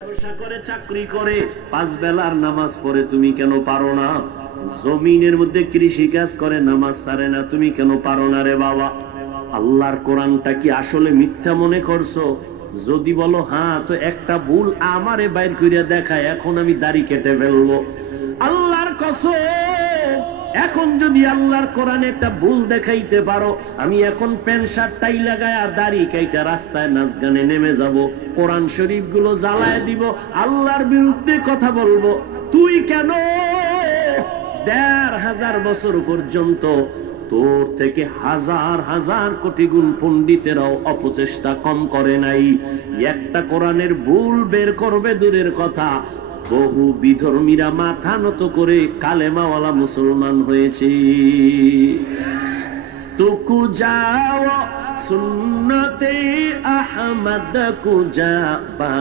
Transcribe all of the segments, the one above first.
ব্যবসা করে চাকরি করে 5 বেলার নামাজ পড়ে তুমি কেন পারো না? জমিনের মধ্যে কৃষি কাজ করে নামাজ ছাড়ে না তুমি কেন পারো না রে বাবা? আল্লাহর কোরআনটা কি আসলে মিথ্যা মনে করছো? যদি বলো হ্যাঁ, তো একটা ভুল আমারে বাইর কইরা দেখায়, এখন আমি দাড়ি কেটে ফেলবো। আল্লাহর কসম, এখন যদি আল্লাহর কোরআনে একটা ভুল দেখাইতে পারো, আমি এখন প্যান্ট শার্ট টাই লাগায় আর দাড়ি কাইটা রাস্তায় নাচ গানে নেমে যাব, কোরআন শরীফ গুলো জ্বালায় দিব, আল্লাহর বিরুদ্ধে কথা বলবো। তুই কেন 1500 বছর পর্যন্ত তোর থেকে হাজার হাজার কোটি গুণ পণ্ডিতেরাও অপচেষ্টা কম করে নাই? একটা কোরআনের ভুল বের করবে দূরের কথা, বহু বিধর্মীরা মাথা নত করে কালেমাওয়ালা মুসলমান হয়েছে। তুকু যাও সুন্নতে আহমদ কুজা বা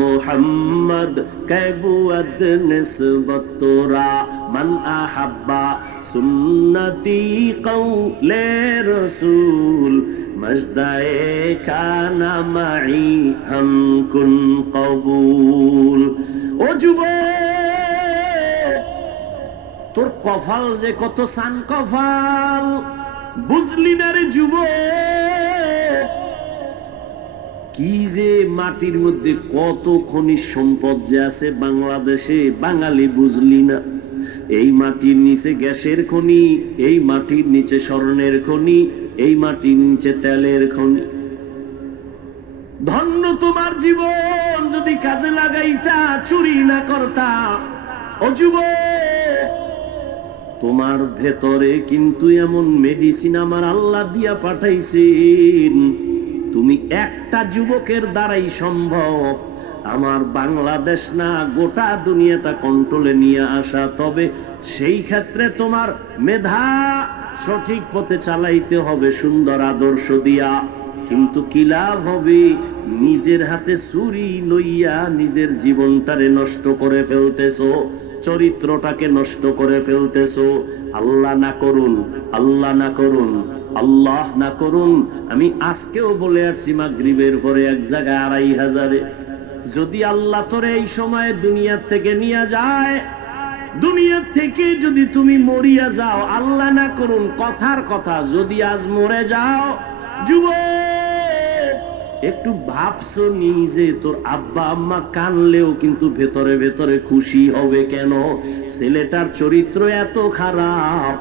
মুহাম্মদ কাবুয়াদ নিসবতরা মান আহাব্বা সুন্নতি কওলে রাসূল মজদায়ে কানা মাই হাম কুন কবুল। ও যুবক, তোর কপাল যে কত সান কপাল, বুঝলি না রে যুবক? কি যে মাটির মধ্যে কত খনিজ সম্পদ যে আছে বাংলাদেশে, বাঙালি বুঝলি না? এই মাটির নিচে গ্যাসের খনি, এই মাটির নিচে স্বর্ণের খনি, এই মাটির নিচে তেলের খনি। ধন্য তোমার জীবন যদি কাজে লাগাইতা, চুরি না করতা। ও যুবক, তোমার ভেতরে কিন্তু এমন মেডিসিন আমার আল্লাহ দিয়া পাঠাইছেন, তুমি একটা যুবকের দ্বারাই সম্ভব আমার বাংলাদেশ না গোটা দুনিয়াটা কন্ট্রোলে নিয়ে আসা। তবে সেই ক্ষেত্রে তোমার মেধা সঠিক পথে চালাইতে হবে, সুন্দর আদর্শ দিয়া। কিন্তু কি লাভ হবে নিজের হাতে ছুরি লইয়া নিজের জীবনটারে নষ্ট করে ফেলতেছো, চরিত্রটাকে নষ্ট করে ফেলতেছো। আল্লাহ না করুন, আল্লাহ না করুন, আল্লাহ না করুন। আমি আজকেও বলে আসছি মাগরিবের পরে এক জায়গায় 2500-এ, যদি আল্লাহ তোরে এই সময়ে দুনিয়ার থেকে নিয়ে যায়, দুনিয়ার থেকে যদি তুমি মরিয়া যাও, আল্লাহ না করুন, কথার কথা যদি আজ মরে যাও, যুবক একটু ভাবছো নিজে, তোর আব্বা আম্মা কানলেও কিন্তু ভেতরে ভেতরে খুশি হবে কেন? ছেলেটার চরিত্র এত খারাপ,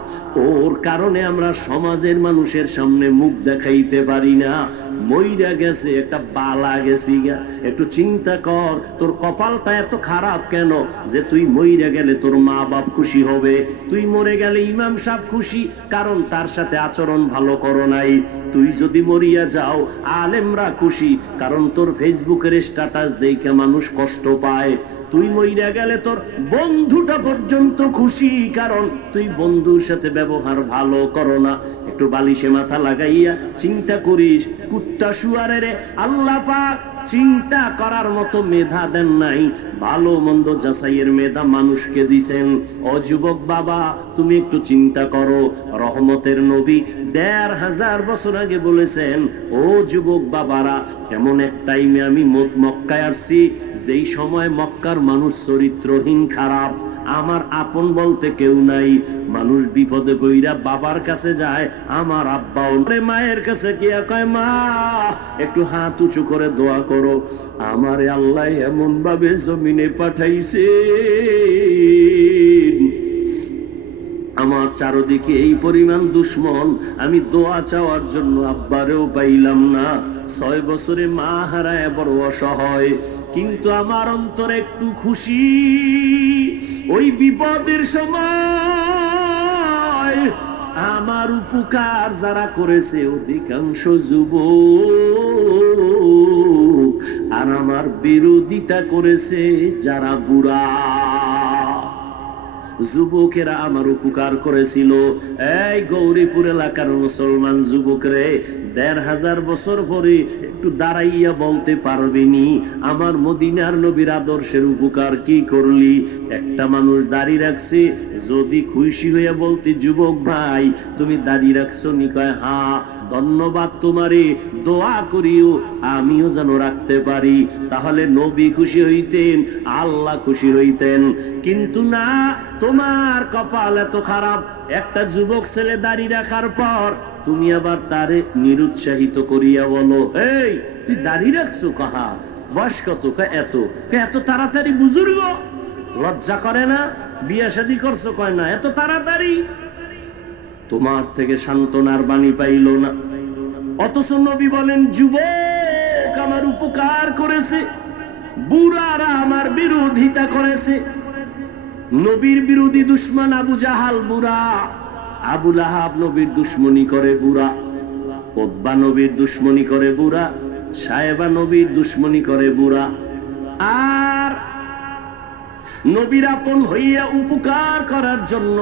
ওর কারণে আমরা সমাজের মানুষের সামনে মুখ দেখাইতে পারি না। মইরা গেছে, একটা বালা গেছি গা। একটু চিন্তা কর, তোর কপালটা এত খারাপ কেন যে তুই মইরা গেলে তোর মা বাপ খুশি হবে, তুই মরে গেলে ইমাম সাহেব খুশি, কারণ তার সাথে আচরণ ভালো করো নাই। তুই যদি মরিয়া যাও, আলেমরা খুশি, কারণ তোর ফেসবুকের স্ট্যাটাস দেখে মানুষ কষ্ট পায়। তুই মইরা গেলে তোর বন্ধুটা পর্যন্ত খুশি, কারণ তুই বন্ধুর সাথে ব্যবহার ভালো করো না। একটু বালিশে মাথা লাগাইয়া চিন্তা করিস, কুত্তা শুয়ারে আল্লাহ পাক চিন্তা করার মতো মেধা দেন নাই, ভালো মন্দ যাচাইয়ের মেধা মানুষকে দিছেন। ও যুবক বাবা, তুমি একটু চিন্তা করো। রহমতের নবী 1500 বছর আগে বলেছেন, ও যুবক বাবারা, এমন এক টাইমে আমি মক্কায় আসছি যেই সময় মক্কার মানুষ চরিত্রহীন, খারাপ, আমার আপন বলতে কেউ নাই। মানুষ বিপদে পইরা বাবার কাছে যায়, আমার আব্বা মায়ের কাছে গিয়া কয়, মা একটু হাত উঁচু করে দোয়া করো, আমারে আল্লাহ এমন ভাবে জমিনে পাঠাইছে, আমার চারদিকে এই পরিমাণ দুশ্মন, আমি দোয়া চাওয়ার জন্য আব্বারেও পাইলাম না। 6 বছরে মা হারায় বড় অসহায়, কিন্তু আমার অন্তরে একটু খুশি। ওই বিপদের সময় আমার উপকার যারা করেছে অধিকাংশ যুবক, আর আমার বিরোধিতা করেছে যারা বুড়া। যুবকেরা আমার উপকার করেছিল। এই গৌরীপুর এলাকার মুসলমান যুবকরে ১৫০০ বছর পরে একটু দাঁড়াইয়া বলতে পারবেনি আমার মদিনার নবীর আদর্শের উপকার কি করলি? একটা মানুষ দাড়ি রাখছে, যদি খুশি হইয়া বলতে যুবক ভাই তুমি দাড়ি রাখছো নি? কয় হ্যাঁ, ধন্যবাদ তোমারে, দোয়া করিও আমিও যেন রাখতে পারি। তাহলে নবী খুশি হইতেন, আল্লাহ খুশি হইতেন। কিন্তু না, তোমার কপাল এত খারাপ, একটা যুবক ছেলে দাড়ি রাখার পর তুমি আবার তারে নিরুৎসাহিত করিয়া বলো এই তুই দাড়ি রাখছো? কাহা বয়স কত? এত এত তাড়াতাড়ি বুজুর্গ, লজ্জা করে না? বিয়ে শাদী করছো? কয় না। এত তাড়াতাড়ি? তোমার থেকে সান্ত্বনার বাণী পাইল না। অথচ নবী বলেন যুবক আমার উপকার করেছে, বুড়ারা আমার বিরোধিতা করেছে। নবীর বিরোধী দুশ্মন আবু জাহাল বুড়া, আবু লাহাব নবীর দুশ্মনী করে বুড়া, উতবা নবীর দুশ্মনী করে বুড়া, সায়েবা নবীর দুশ্মনী করে বুড়া। আর নবীর আপন হইয়া উপকার করার জন্য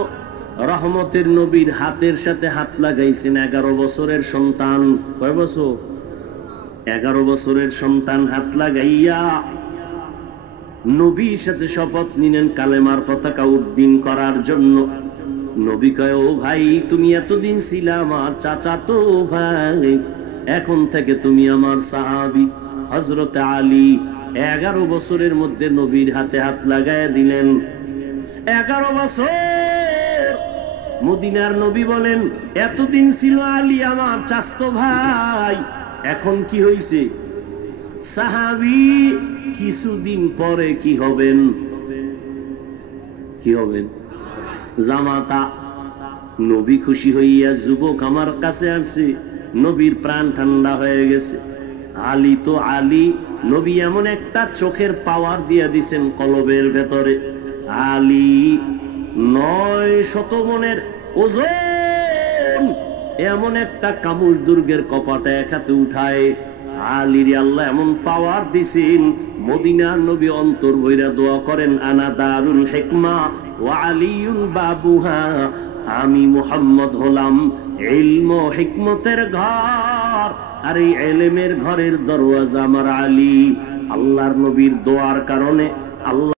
রহমতের নবীর হাতের সাথে হাত লাগাইছেন 11 বছরের সন্তান। কয় বছর? 11 বছরের সন্তান হাত লাগাইয়া নবীর সাথে শপথ নিলেন কালেমার পতাকা উড্ডীন করার জন্য। নবী কয় ও ভাই, তুমি এতদিন ছিলা আমার চাচাতো ভাই, এখন থেকে তুমি আমার সাহাবী। হযরত আলী 11 বছরের মধ্যে নবীর হাতে হাত লাগাইয়া দিলেন। 11 বছর মদিনার নবী বলেন এতদিন ছিল আলী আমার চাচতো ভাই, এখন কি হইছে? সাহাবী। কিছুদিন পরে কি হবেন? কি হবেন? জামাতা। নবী খুশি হইয়া যুবক আমার কাছে আসছে, নবীর প্রাণ ঠান্ডা হয়ে গেছে। আলী তো আলী, নবী এমন একটা চোখের পাওয়ার দিয়া দিছেন কলবের ভেতরে। আলী 900 মনের ওজন এমন একটা কামুজ দুর্গের কপাটা এক হাতে উঠায়। আলীর আল্লাহ এমন পাওয়ার দিছেন, মদিনার নবী অন্তর বইরা দোয়া করেন আনা দারুল হিকমা ওয়া আলিয়ুন বাবুহা, আমি মুহাম্মদ হলাম ইলম ও হিকমতের ঘর, আর এই ইলমের ঘরের দরওয়াজা আমার আলী। আল্লাহর নবীর দোয়ার কারণে আল্লাহ